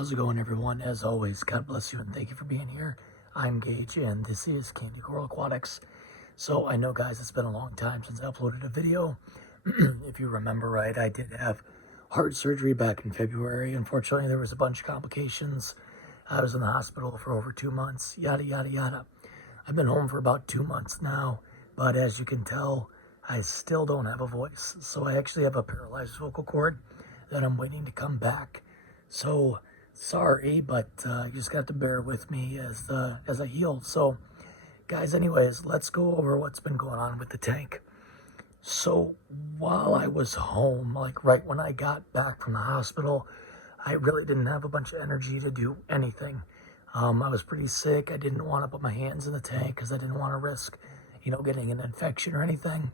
How's it going, everyone? As always, God bless you and thank you for being here. I'm Gage and this is Candy Coral Aquatics. So I know, guys, it's been a long time since I uploaded a video. If you remember right, I did have heart surgery back in February. Unfortunately, there was a bunch of complications. I was in the hospital for over 2 months, yada, yada, yada. I've been home for about 2 months now, but as you can tell, I still don't have a voice. So I actually have a paralyzed vocal cord that I'm waiting to come back. So sorry, but you just got to bear with me as I heal. So, guys, anyways, let's go over what's been going on with the tank. So while I was home, like right when I got back from the hospital, I really didn't have a bunch of energy to do anything. I was pretty sick. I didn't want to put my hands in the tank because I didn't want to risk, getting an infection or anything.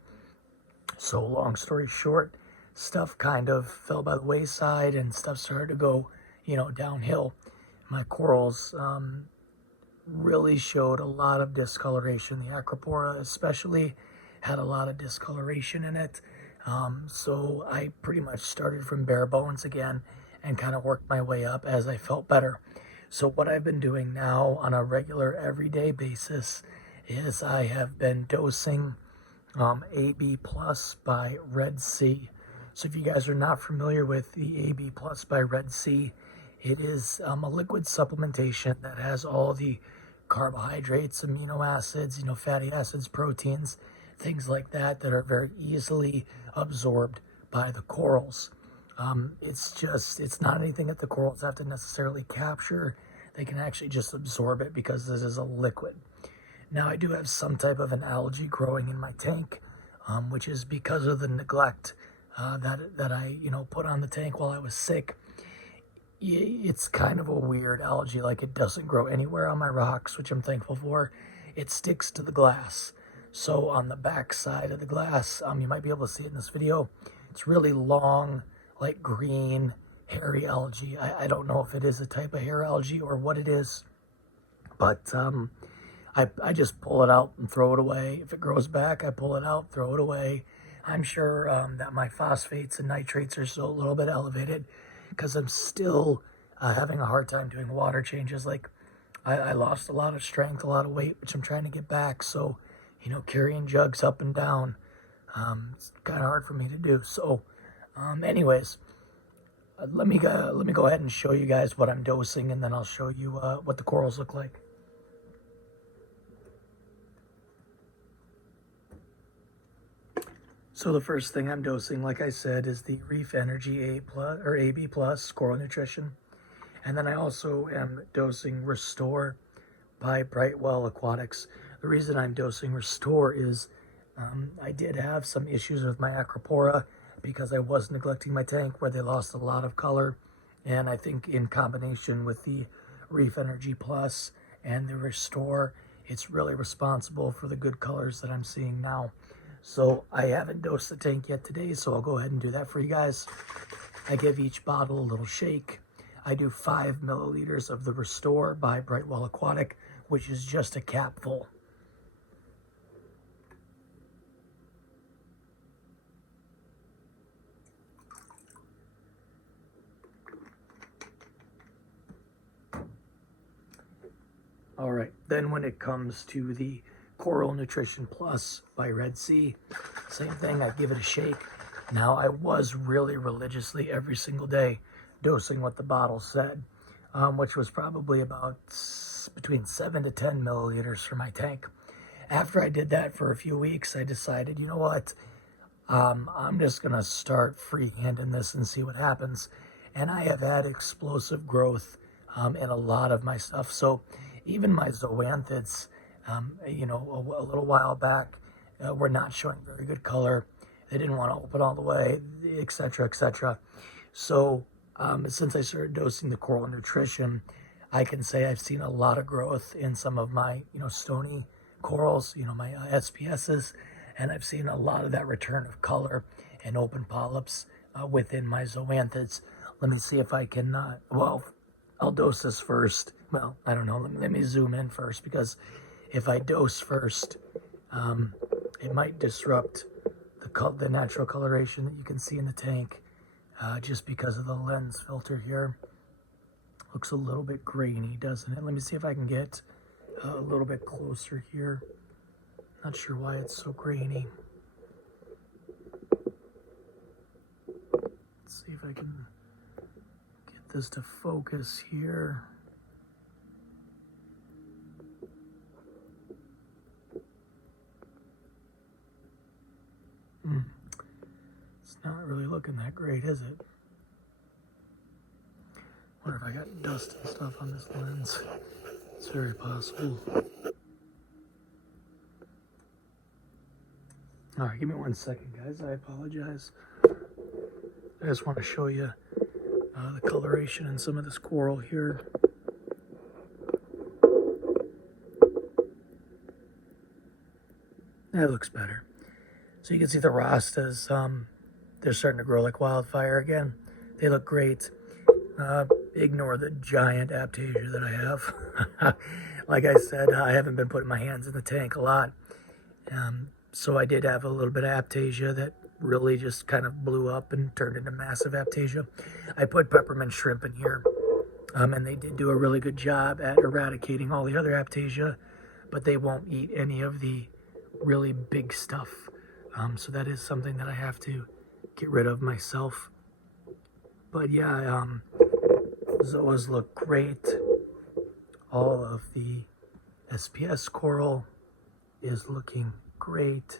So long story short, stuff kind of fell by the wayside and stuff started to go, downhill. My corals really showed a lot of discoloration. The Acropora especially had a lot of discoloration in it. So I pretty much started from bare bones again and kind of worked my way up as I felt better. So what I've been doing now on a regular everyday basis is I have been dosing AB Plus by Red Sea. So if you guys are not familiar with the AB Plus by Red Sea, it is a liquid supplementation that has all the carbohydrates, amino acids, fatty acids, proteins, things like that are very easily absorbed by the corals. It's not anything that the corals have to necessarily capture. They can actually just absorb it because this is a liquid. Now, I do have some type of an algae growing in my tank, which is because of the neglect that I, put on the tank while I was sick. It's kind of a weird algae, like it doesn't grow anywhere on my rocks, which I'm thankful for. It sticks to the glass. So on the back side of the glass, you might be able to see it in this video. It's really long, like green, hairy algae. I don't know if it is a type of hair algae or what it is, but I just pull it out and throw it away. If it grows back, I pull it out, throw it away. I'm sure that my phosphates and nitrates are still a little bit elevated because I'm still having a hard time doing water changes. Like I lost a lot of strength, a lot of weight, which I'm trying to get back. So, carrying jugs up and down, it's kind of hard for me to do. So, anyways, let me go ahead and show you guys what I'm dosing, and then I'll show you what the corals look like. So the first thing I'm dosing, like I said, is the Reef Energy A plus or AB Plus Coral Nutrition. And then I also am dosing Restore by Brightwell Aquatics. The reason I'm dosing Restore is I did have some issues with my Acropora because I was neglecting my tank where they lost a lot of color. And I think in combination with the Reef Energy Plus and the Restore, it's really responsible for the good colors that I'm seeing now. So I haven't dosed the tank yet today, so I'll go ahead and do that for you guys. I give each bottle a little shake. I do 5 milliliters of the Restore by Brightwell Aquatic, which is just a cap full. All right, then when it comes to the Coral Nutrition Plus by Red Sea, same thing, I give it a shake. Now, I was really religiously every single day dosing what the bottle said, which was probably about between 7 to 10 milliliters for my tank. After I did that for a few weeks, I decided, you know what, I'm just going to start freehanding this and see what happens. And I have had explosive growth in a lot of my stuff. So even my zoanthids, a little while back, were not showing very good color. They didn't want to open all the way, etc., etc. So since I started dosing the Coral Nutrition, I can say I've seen a lot of growth in some of my, stony corals, my SPSs, and I've seen a lot of that return of color and open polyps within my zoanthids. Let me see if I can, I'll dose this first. Well, I don't know. Let me zoom in first, because if I dose first, it might disrupt the natural coloration that you can see in the tank just because of the lens filter here. Looks a little bit grainy, doesn't it? Let me see if I can get a little bit closer here. Not sure why it's so grainy. Let's see if I can get this to focus here. It's not really looking that great, is it? Wonder if I got dust and stuff on this lens. It's very possible. All right, give me 1 second, guys. I apologize. I just want to show you the coloration in some of this coral here. That looks better. So you can see the Rastas, they're starting to grow like wildfire again. They look great. Ignore the giant Aiptasia that I have. Like I said, I haven't been putting my hands in the tank a lot. So I did have a little bit of Aiptasia that really just kind of blew up and turned into massive Aiptasia. I put peppermint shrimp in here, and they did do a really good job at eradicating all the other Aiptasia, but they won't eat any of the really big stuff. So that is something that I have to get rid of myself. But yeah, Zoas look great. All of the SPS coral is looking great.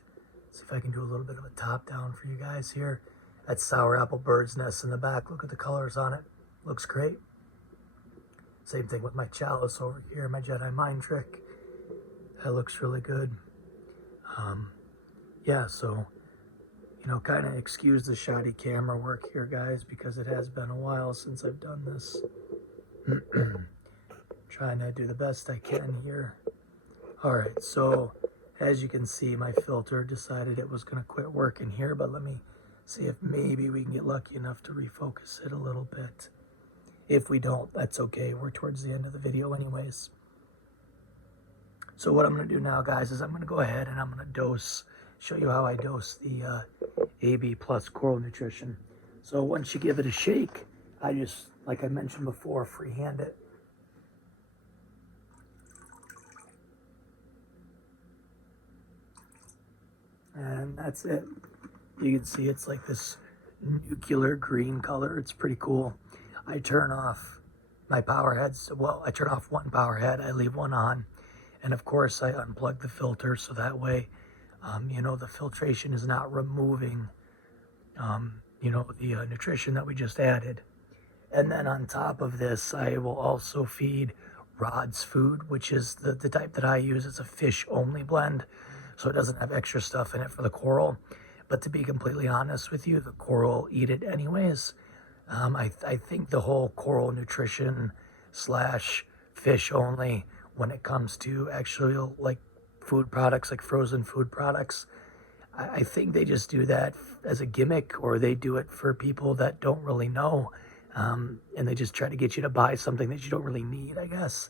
See if I can do a little bit of a top down for you guys here. That sour apple bird's nest in the back. Look at the colors on it. Looks great. Same thing with my chalice over here, my Jedi Mind Trick. That looks really good. Yeah, so, you know, kind of excuse the shoddy camera work here, guys, because it has been a while since I've done this. Trying to do the best I can here. All right, so as you can see, my filter decided it was going to quit working here, but let me see if maybe we can get lucky enough to refocus it a little bit. If we don't, that's okay. We're towards the end of the video anyways. So what I'm going to do now, guys, is I'm going to go ahead and I'm going to show you how I dose the AB Plus Coral Nutrition. So once you give it a shake, I just, like I mentioned before, freehand it. And that's it. You can see it's like this nuclear green color. It's pretty cool. I turn off my power heads. Well, I turn off one power head. I leave one on. And of course, I unplug the filter so that way, you know, the filtration is not removing, you know, the nutrition that we just added. And then on top of this, I will also feed Rod's Food, which is the type that I use. It's a fish-only blend, so it doesn't have extra stuff in it for the coral. But to be completely honest with you, the coral eat it anyways. I think the whole coral nutrition / fish only, when it comes to actually like food products, like frozen food products, I think they just do that as a gimmick, or they do it for people that don't really know. And they just try to get you to buy something that you don't really need, I guess.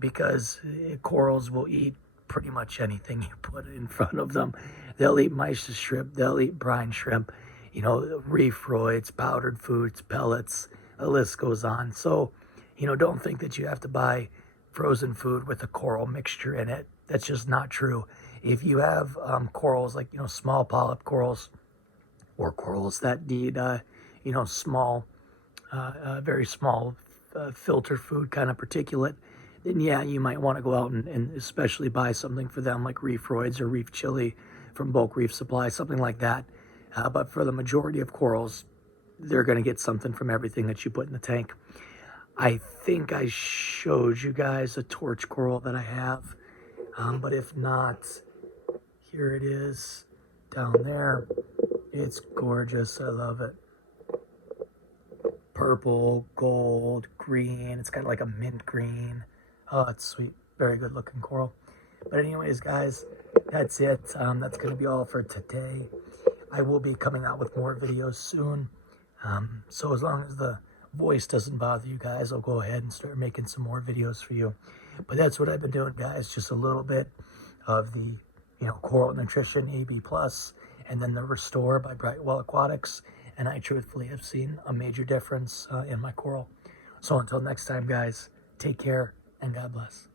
Because corals will eat pretty much anything you put in front of them. They'll eat Mysis shrimp, they'll eat brine shrimp, you know, reef roids, powdered foods, pellets, the list goes on. So, you know, don't think that you have to buy frozen food with a coral mixture in it. That's just not true. If you have corals like, you know, small polyp corals, or corals that need, you know, small, very small filtered food kind of particulate, then yeah, you might want to go out and especially buy something for them like reef roids or reef chili from Bulk Reef Supply, something like that. But for the majority of corals, they're going to get something from everything that you put in the tank. I think I showed you guys a torch coral that I have, but if not, here it is down there. It's gorgeous. I love it. Purple, gold, green. It's kind of like a mint green. Oh, it's sweet. Very good looking coral. But anyways, guys, that's it. That's going to be all for today. I will be coming out with more videos soon. So as long as the voice doesn't bother you guys, I'll go ahead and start making some more videos for you. But that's what I've been doing, guys. Just a little bit of the, you know, Coral Nutrition AB Plus, and then the Restore by Brightwell Aquatics. And I truthfully have seen a major difference in my coral. So until next time, guys, take care and God bless.